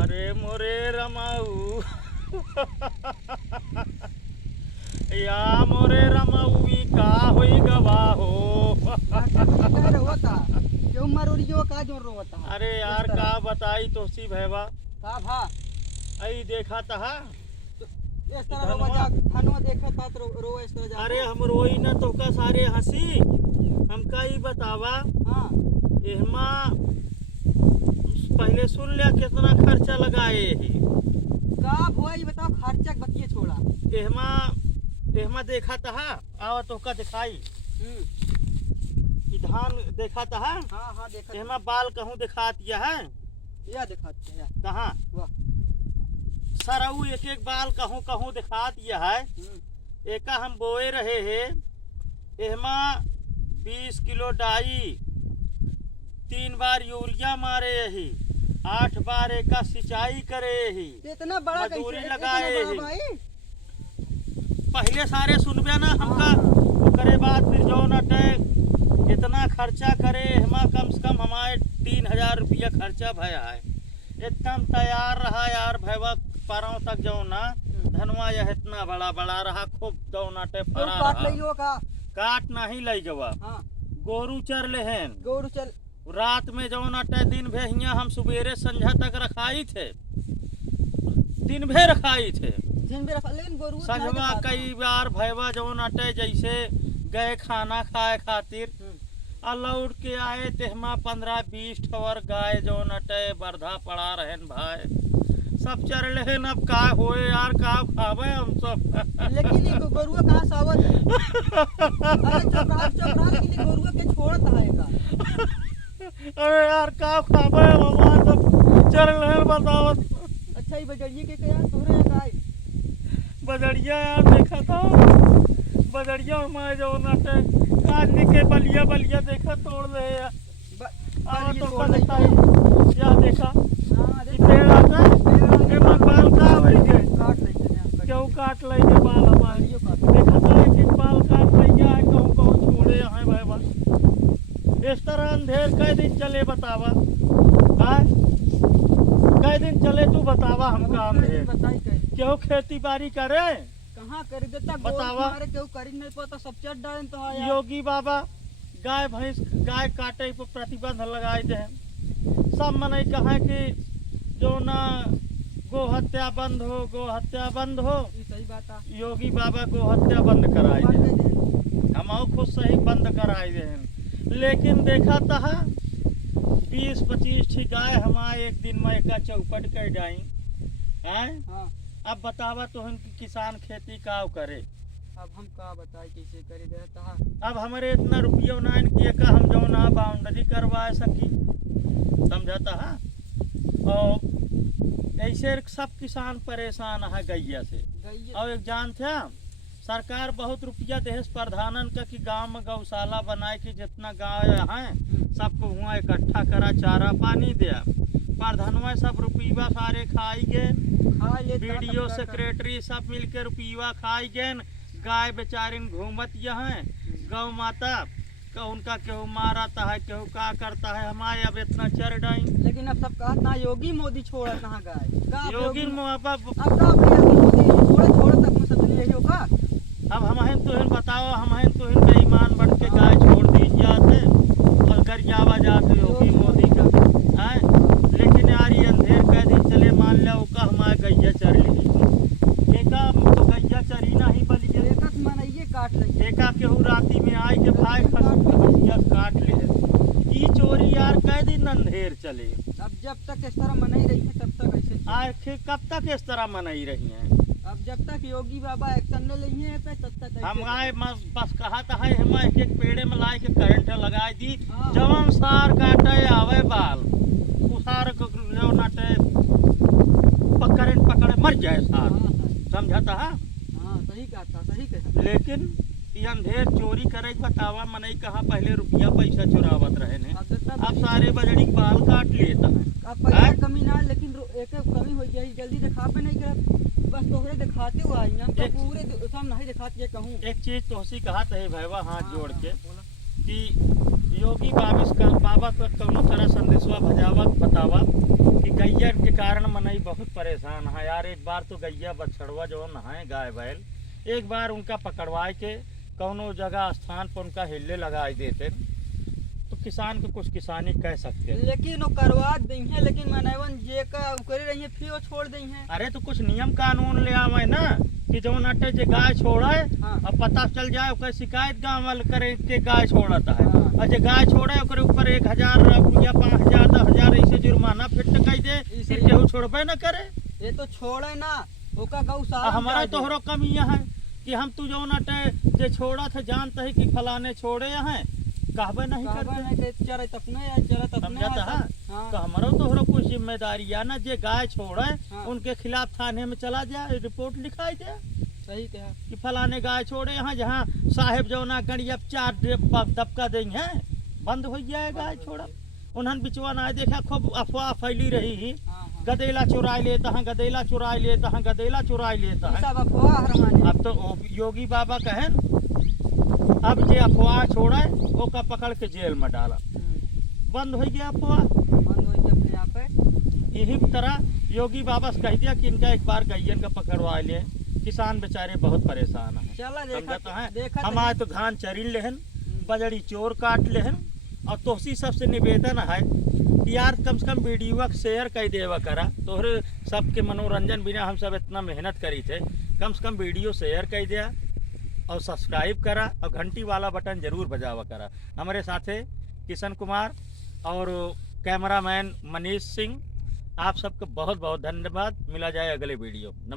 अरे मोरे रमाऊ या मोरे रमाऊ ई का होई गवा हो। क्यों मरोड़ियो का जोर रोता? अरे यार का बताई तोसी भैवा का भा आई देखा तहा इस तरह रोवा जा खानो देखा था तो रो इस तरह जा। अरे हम रोई न तो का सारे हंसी हमका ही बतावा। हां एहमा पहले सुन लिया कितना खर्चा लगाए ही का भोई बताओ खर्चा बतिए छोड़ा। एहमा एहमा देखा तहा आवा तो का दिखाई ई धान देखा तहा। हां हां देखा एहमा बाल कहूं दिखा दिया है। या दिखाते हैं कहां वाह सरऊ एक एक बाल कहूं कहूं दिखा दिया है। एका हम बोए रहे हैं एहमा 20 किलो डाई 3 बार यूरिया मारे ही 8 बार एका सिंचाई करे ही इतना बड़ा मजदूरी कैसे लगाए इतना ही। बड़ा भाई पहले सारे सुनबे ना हमका करे बाद फिर जो नटे इतना खर्चा करे हमा कम से कम हमारे 3000 रुपया खर्चा भया है। एकदम तैयार रहा यार भैवा पारों तक जो ना धनवा यह इतना बड़ा बड़ा रहा खूब जो नटे तो फरा काट रहा लियो का। काट नहीं लई जवा हां गोरू चर लेहन गौरू चल रात में जो नटे दिन भे हियां हम सुबेरे संझा तक रखाई थे दिन भे रखाई थे दिन में रख लेन गौरू संझवा कई बार भैवा जो नटे जैसे गए खाना खाए खातिर लौट के आए तेहमा 15-20 ठवर गाय जो नटे बरधा पड़ा रहन भाई सब चर लेहन। अब का होए यार का खावे हम सब लेकिन ये गौरुआ कहां सावत है? अरे चपरा लेकिन ये गौरुआ के छोड़त आएगा। अरे यार का खावे हमार सब चर लेहन बतावत। अच्छा ये बजड़िए के क्या तोरे यहाँ गाय बजड़िया यार देखा था बजड़िया हमारे जो नटे काट के बलिया बलिया देखा तोड़ ले यार आवा तो का दिखाई या देखा हां ई पेड़ आता ए मन बाल का होई गए काट ले क्यों काट ले के बाल हमारे देखा था एक बाल काट ले गया है कहूं कहूं छोड़े हैं भाई बस इस तरह अंधेर कई दिन चले बतावा हां कई दिन चले तू बतावा हमका अंधेर बताई कैसे क्यों खेती बाड़ी करे कहां कर देता बतावा। हमारे केहू करी नहीं पता सब चट डालन तो है यार। योगी बाबा गाय भैंस गाय काटे पर प्रतिबंध लगाए दे सब मनई कहा कि जो ना गो हत्या बंद हो गो हत्या बंद हो। ये सही बात है योगी बाबा गो हत्या बंद कराए दे हम खुद सही बंद कराए दे। लेकिन देखा तहा 20-25 ठी गाय हमारे एक दिन में एक चौपट कर जाई हैं। हां अब बतावा तो की किसान खेती का करे। अब हम का बताई कैसे करे देता है। अब हमारे इतना रुपया नाइन किए का हम जो ना बाउंड्री करवा सकी समझाता है। और ऐसे सब किसान परेशान है गैया से। और एक जान था सरकार बहुत रुपया देश प्रधानन का कि गांव में गौशाला बनाए कि जितना गाय हैं सबको वहाँ इकट्ठा करा चारा पानी दिया प्रधानवा सब रुपया सारे खाई गए वीडियो सेक्रेटरी सब मिलकर रुपया खाई गए। गाय बेचारिन घूमत यहाँ गौ माता का उनका केहू मारता है केहू का करता है हमारे अब इतना चर डाई। लेकिन अब सब कहा ना योगी मोदी छोड़ कहां गाय योगी बाबा अब का मोदी छोड़ तक में सब यही होगा। अब हम तो बताओ हम तो बेईमान बन के गाय छोड़ दी जाते और घर जावा जाते योगी मोदी का है। लेकिन यार ये अंधेर कै दिन चले मान लिया का हमारे गैया चर ली एका तो गैया चरी नहीं बलिए एकत मनइए काट ले एका केहू राती में आए के भाई खसिया काट ले। ई चोरी यार कै दिन अंधेर चले। अब जब तक इस तरह मनाई रही है तब तक ऐसे आखिर कब तक इस तरह मनाई रही हैं। अब जब तक योगी बाबा एक्शन न लिए हैं पे तब तक हम आए बस कहा था हम एक एक पेड़े में लाए के करंट लगाए दी हाँ। जवन सार काटे आवे बाल उसार को जो नाटे करंट पकड़े मर जाए सार समझाता है। हाँ सही कहता सही कहता। लेकिन ये अंधेर चोरी करे बतावा मनई कहा पहले रुपया पैसा चुरावत रहे ने अब सारे बजड़ी बाल काट लेता है। अब पैसा कमी ना लेकिन एक कमी हो जाए जल्दी दिखा पे नहीं कर बस तोहरे दिखाते हुआ आई हम तो पूरे सब नहीं दिखाते कहूँ। एक चीज तोहसी कहा है भैया हाथ जोड़ के कि योगी बाबा का कौनो तरह संदेशवा भजावत बतावा कि गैया के कारण मनई बहुत परेशान है यार। एक बार तो गैया बछड़वा जो नहाए गाय बैल, एक बार उनका पकड़वाए के कौनो जगह स्थान पर उनका हिल्ले लगाए देते तो किसान को कुछ किसानी कह सकते हैं। लेकिन वो करवा दी है, लेकिन मनैवन जे का करे रही है फिर वो छोड़ दी है। अरे तो कुछ नियम कानून ले आवे ना कि जौन अटे जे गाय छोड़े हाँ। अब पता चल जाए ओकर शिकायत गाँव वाले करे के गाय छोड़ता है। हाँ। और जे गाय छोड़े ओकरे ऊपर 1000 रुपया 5000 10,000 ऐसे जुर्माना फिट कह दे, फिर केहू छोड़बे न करे। ये तो छोड़े ना ओका आ गौशाला हमारा तोहरो कमी यह है कि हम तू जौन अटे जे छोड़ा था जानते है कि फलाने छोड़े हैं, कहबे नहीं करते। चरत अपने या चरत अपने समझाता है। हाँ। तो हमारो तोहरो कुछ जिम्मेदारी है ना, जे गाय छोड़े हाँ। उनके खिलाफ थाने में चला जाए, रिपोर्ट लिखाई दे सही कहा। कि फलाने गाय छोड़े यहाँ, जहाँ साहेब जौना गड़ी अब 4 दबका देंगे बंद हो जाए गाय छोड़ा। उन्हन बिचवा ना देखा खूब अफवाह फैली रही, हाँ, हाँ। गदेला चुराई लेता है, गदेला चुराई लेता है, गदेला चुराई लेता है। सब अफवाह रहने। अब तो योगी बाबा कहे अब जे अफवाह छोड़े ओका पकड़ के जेल में डाला, बंद हो गया अफवाह। बंद हो गया अपने आप है। यही तरह योगी बाबा से कह दिया कि इनका एक बार गैयन का पकड़वा ले, किसान बेचारे बहुत परेशान है। चला समझता है देखा हमारे तो धान चरी लेहन, बजड़ी चोर काट लेहन। और तोहसी सबसे निवेदन है कि यार कम से कम वीडियो शेयर कर देवा करा, तोहरे सबके मनोरंजन बिना हम सब इतना मेहनत करी थे, कम से कम वीडियो शेयर कर दिया और सब्सक्राइब करा और घंटी वाला बटन जरूर बजावा करा। हमारे साथे किशन कुमार और कैमरामैन मनीष सिंह, आप सबको बहुत बहुत धन्यवाद। मिला जाए अगले वीडियो। नमस्कार।